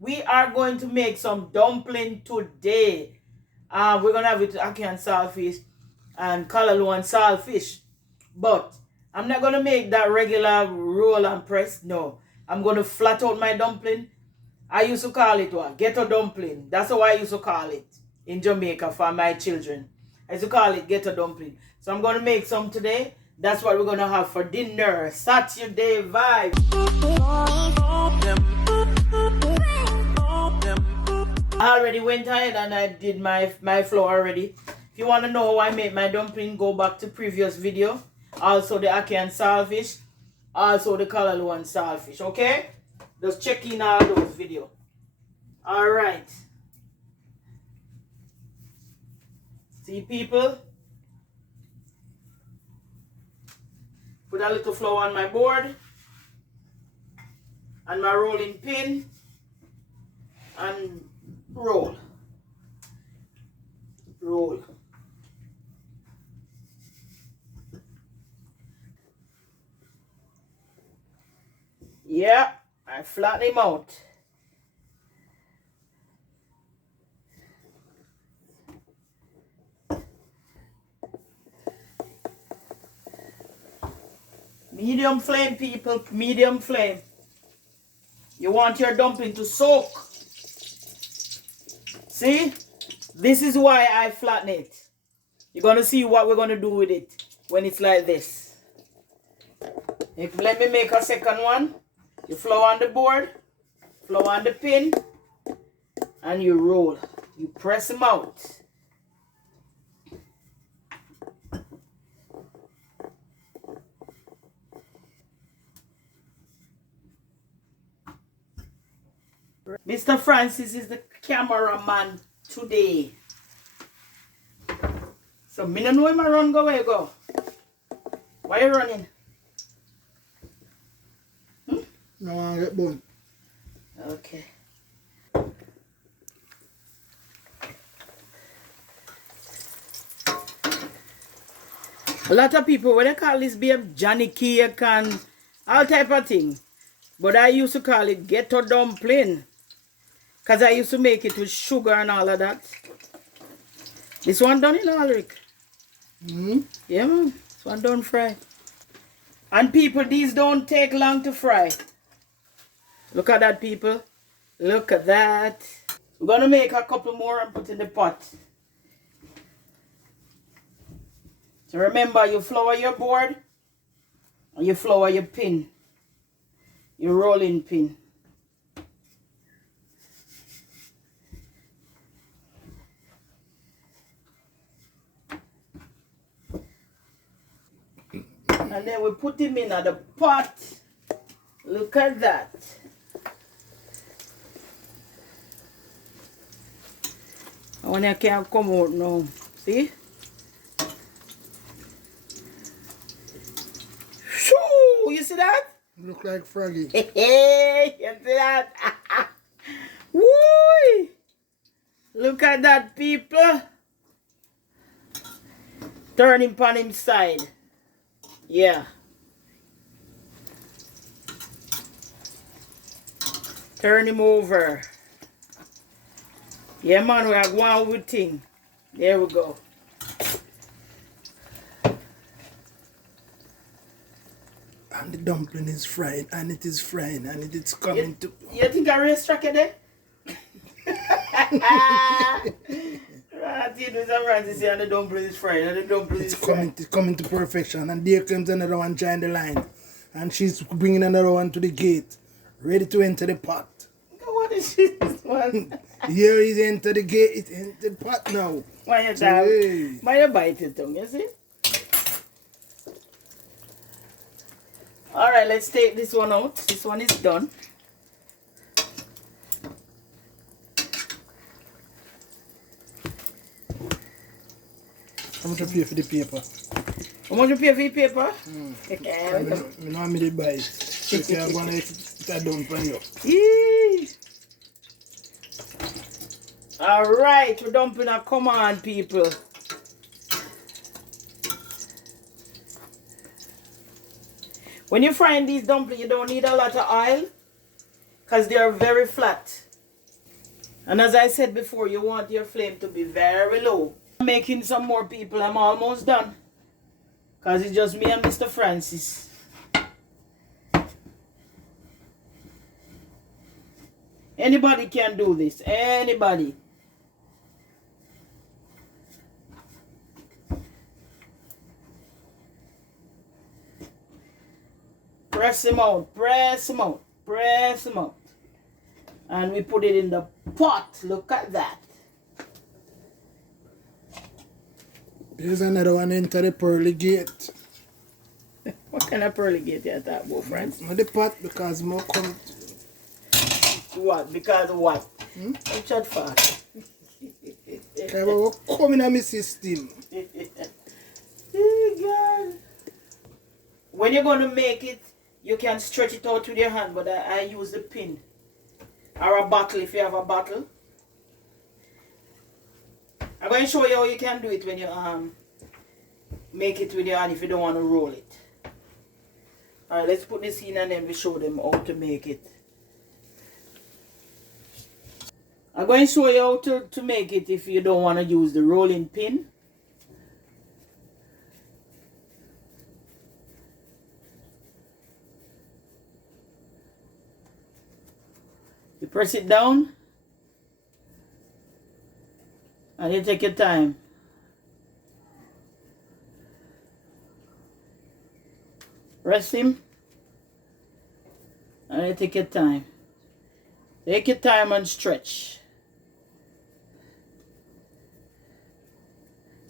We are going to make some dumpling today. We're gonna have it ackee and saltfish and callaloo and saltfish. But I'm not gonna make that regular roll and press. No, I'm gonna flat out my dumpling. I used to call it what? Ghetto dumpling. That's how I used to call it in Jamaica for my children. I used to call it ghetto dumpling. So I'm gonna make some today. That's what we're gonna have for dinner. Saturday vibe. I already went ahead and I did my flour already. If you want to know how I make my dumpling, go back to previous video. Also the ackee and saltfish. Also the callaloo and saltfish. Okay? Just check in all those videos. Alright. See people? Put a little flour on my board. And my rolling pin. And roll. Roll. Yeah, I flatten him out. Medium flame, people, medium flame. You want your dumpling to soak. See? This is why I flatten it. You're going to see what we're going to do with it when it's like this. Let me make a second one. You flour on the board, flour on the pin, and you roll. You press them out. Mr. Francis is the cameraman today. So, me don't know him I run go where you go. Why you running? No, I get bone. Okay. A lot of people, what they call this babe, Johnny cake and all type of thing. But I used to call it ghetto dumpling. Because I used to make it with sugar and all of that. This one done in all, Rick? Yeah, man. This one done fry. And people, these don't take long to fry. Look at that, people. Look at that. We're going to make a couple more and put in the pot. So remember, you flour your board and you flour your pin. Your rolling pin. And then we put him in at the pot. Look at that. When I can't come out now. See? Shoo! You see that? Look like Froggy. Hey, you see that? Woo! Look at that, people. Turn him on him side. Yeah. Turn him over. Yeah, man, we are going with thing. There we go. And the dumpling is fried, and it is frying, and it is coming to... You think I race track there? Right, you know, Francis and the dumpling is fried, and the dumpling is fried. It's coming to perfection, and there comes another one join the line. And she's bringing another one to the gate, ready to enter the pot. What is this one? Here is enter the gate, it entered the pot now. Why you dab? Why you bite your tongue, you see? Alright, let's take this one out. This one is done. How much you pay for the paper? How much you pay for the paper? I know me to buy it. So I'm going to eat it down for you. Yee. Alright, we're dumping a come on, people. When you frying these dumplings, you don't need a lot of oil because they are very flat. And as I said before, you want your flame to be very low. I'm making some more people. I'm almost done. Because it's just me and Mr. Francis. Anybody can do this. Anybody. Press him out. Press him out. Press him out. And we put it in the pot. Look at that. Here's another one into the pearly gate. What kind of pearly gate you that about, friends? Not the pot because more come. What? Because of what? I'm chat fast. Come in my system. God. When you're going to make it, you can stretch it out with your hand, but I use the pin. Or a bottle if you have a bottle. I'm going to show you how you can do it when you make it with your hand if you don't want to roll it. Alright, let's put this in and then we show them how to make it. I'm going to show you how to make it if you don't want to use the rolling pin. You press it down and you take your time. Press him and you take your time. Take your time and stretch.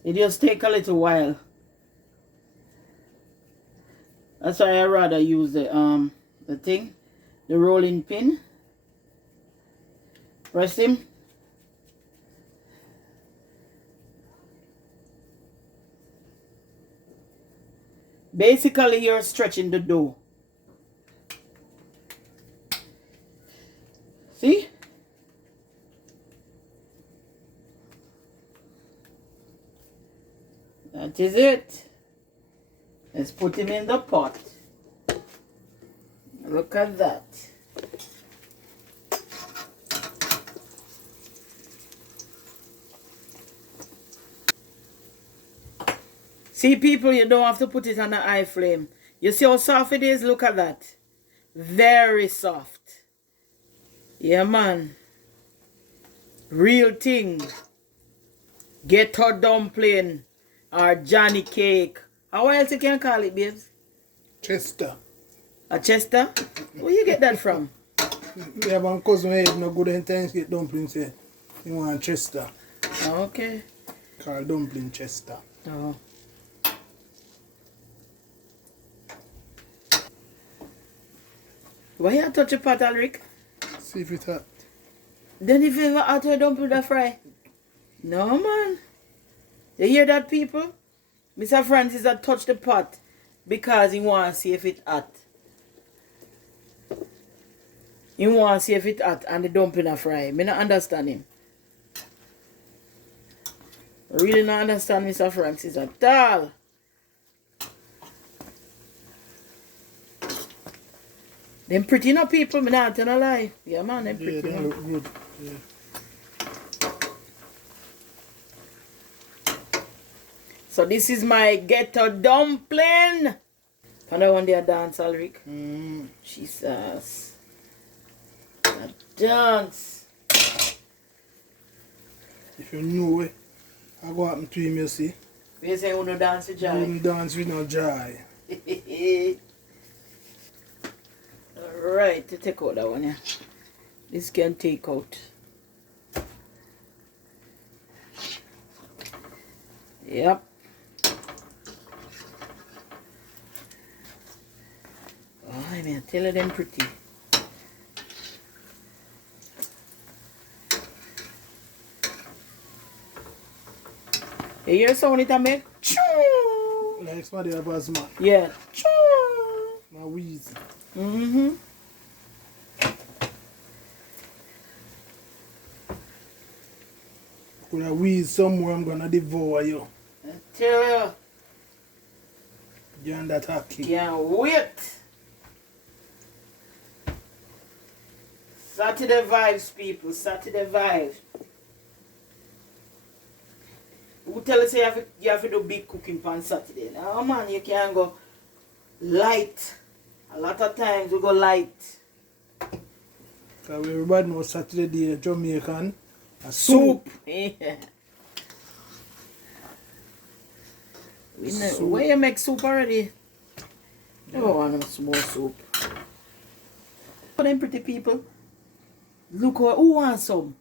It just take a little while. That's why I rather use the rolling pin. Press him. Basically, you're stretching the dough. See? That is it. Let's put him in the pot. Look at that. See, people, you don't have to put it on a high flame. You see how soft it is? Look at that. Very soft. Yeah, man. Real thing. Ghetto dumpling or Johnny cake. How else you can call it, babes? Chester. A Chester? Where you get that from? We have one cousin who have no good intentions get dumplings here. He want Chester. Okay. Called dumpling Chester. Oh. Why you touch a pot, Alric? See if it hot. Then if you ever hot, you don't put that fry. No, man. You hear that, people? Mr. Francis had touched the pot because he wants to see if it hot. He wants to see if it hot and the dumpling a fry. Me not understand him. Really not understand Mr. Francis at all. Them pretty no people, me not tell a lie. Yeah, man, them pretty. Yeah, they look good. Yeah. So this is my ghetto dumpling. And I want to dance, Alric. Jesus. A dance. If you know it, I go happen to him, you see. You say you don't dance with You joy? wouldn't dance with no joy. Alright, to take out that one, yeah. This can take out. Yep. Oh, I mean, tell her them pretty. You hear sound it a make? Choo! Like somebody have asthma. Yeah. Choo! My wheeze. Mm-hmm. Could I wheeze somewhere, I'm gonna devour you. I tell you. You're on that hacky. Can't wait. Saturday vibes, people. Saturday vibes. Who tell us you have to do big cooking on Saturday? Now, man, you can go light. A lot of times we go light. Because everybody knows Saturday day Jamaican. A soup. Yeah. Where you make soup already? I don't want some more soup. For them pretty people. Look who wants some?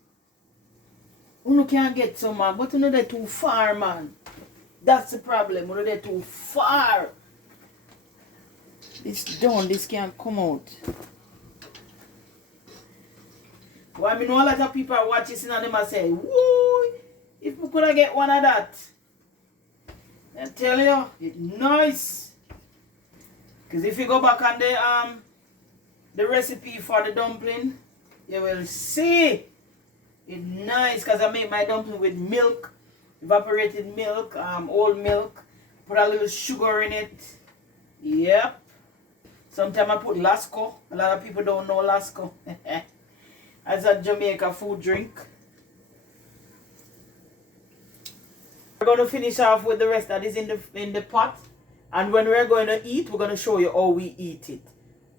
Who can't get some, man, but you know they're too far, man. That's the problem. You know they're too far. This done, this can't come out. Well, I mean, a lot of people are watching and them and say, woo, if we could get one of that. I tell you, it's nice. Because if you go back on the recipe for the dumpling, you will see it's nice. Because I make my dumpling with milk, evaporated milk, old milk, put a little sugar in it. Yep. Sometimes I put Lasco. A lot of people don't know Lasco. As a Jamaica food drink. We're going to finish off with the rest that is in the pot. And when we're going to eat, we're going to show you how we eat it.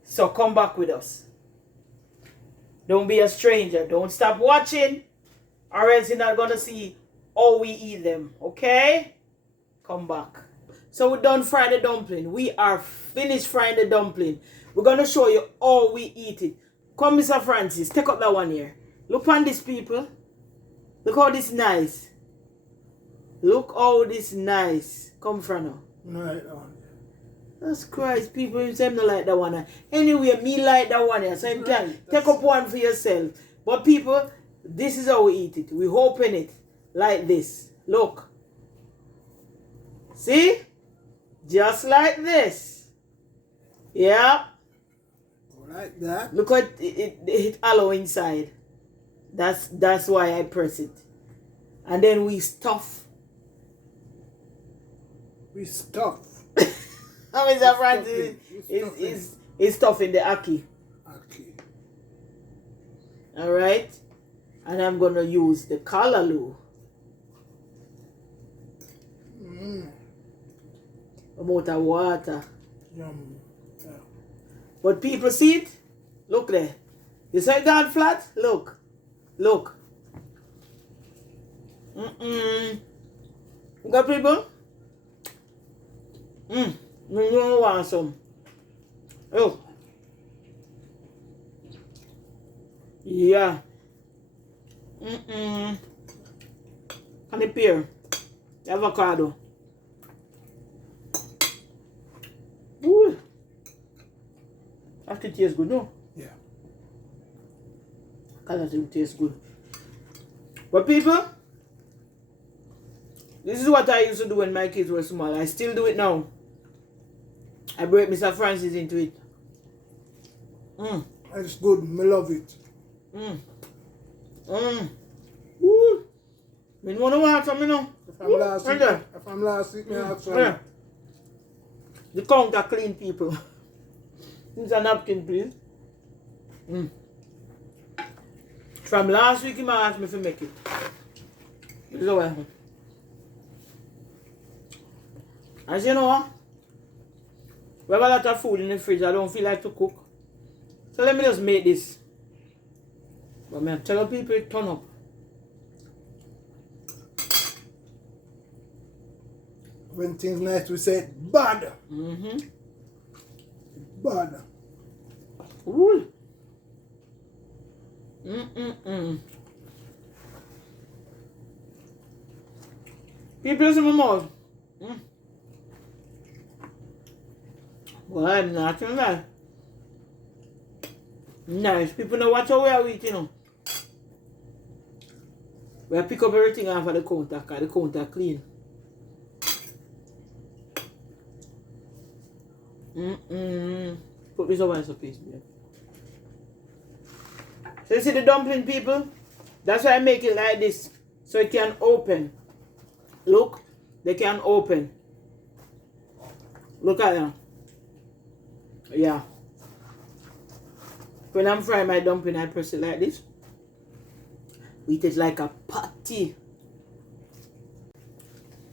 So come back with us. Don't be a stranger. Don't stop watching, or else you're not going to see how we eat them. Okay? Come back. So we're done frying the dumpling. We are finished frying the dumpling. We're going to show you how we eat it. Come, Mr. Francis. Take up that one here. Look on this, people. Look how this nice. Look how this nice. Come from now. No, like that one. That's Christ, people. You say not like that one. Anyway, me like that one here. So you can take up one for yourself. But people, this is how we eat it. We open it like this. Look. See? Just like this. Yeah. Like that. Look at it hollow inside. That's why I press it. And then we stuff. We stuff. How is that, Francis? It's stuff in the ackee. Okay. Alright? And I'm going to use the callaloo. Amount of water. Yum. Yeah. But people see it? Look there. You see it gone flat? Look. Look. You got people? You don't want some. Oh. Yeah. And the pear. The avocado. Ooh. That tastes good, no? Yeah. That tastes good. But people, this is what I used to do when my kids were small. I still do it now. I break Mr. Francis into it. It's good. I love it. Woo. Me want to watch some, you know. If I'm last week, me have some. Yeah. The counter clean, people. Use a napkin, please. From last week, he might ask me to make it. This is how I home. As you know, we have a lot of food in the fridge. I don't feel like to cook. So let me just make this. But man, tell people it turn up. When things nice, we say bad. Bad. Ooh. People in my mouth. Well, I'm not gonna lie. Nice. People know what we are eating, you know. We pick up everything off of the counter because the counter clean. Put this over as a piece, babe. So you see the dumpling, people? That's why I make it like this. So it can open. Look, they can open. Look at that. Yeah. When I'm frying my dumpling, I press it like this. Eat it like a patty.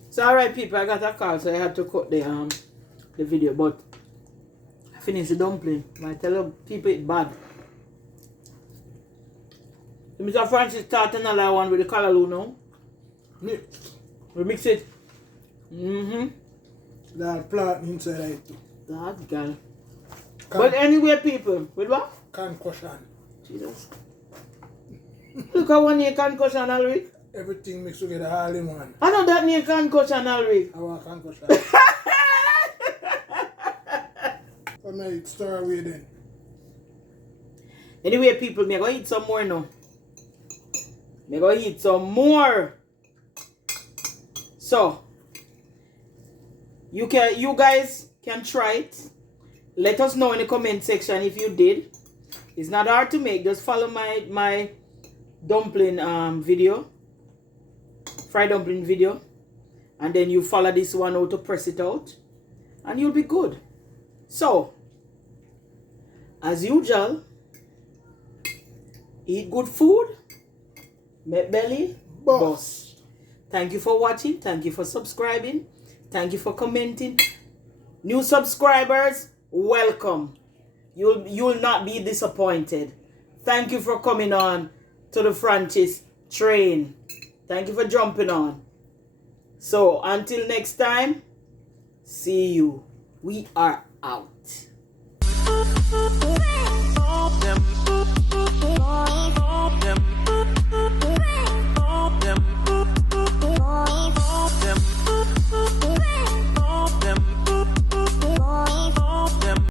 So alright people, I got a call, so I had to cut the video, but I finished the dumpling. I tell people it's bad. So Mr. Francis start another one with the callaloo now. We mix it. That plant inside it too. That girl. But anyway people, with what? Concussion. Jesus. Look at one year concussion already. Everything mixed together all in one. I know that near concussion already. I want concussion. So may stir away then. Anyway people, me go eat some more now. Me go eat some more. So you guys can try it. Let us know in the comment section if you did. It's not hard to make. Just follow my dumpling video, fried dumpling video, and then you follow this one how to press it out, and you'll be good. So as usual, eat good food, make belly bust. Thank you for watching. Thank you for subscribing. Thank you for commenting. New subscribers, welcome. You'll not be disappointed. Thank you for coming on to the Francis train. Thank you for jumping on. So until next time, see you. We are out.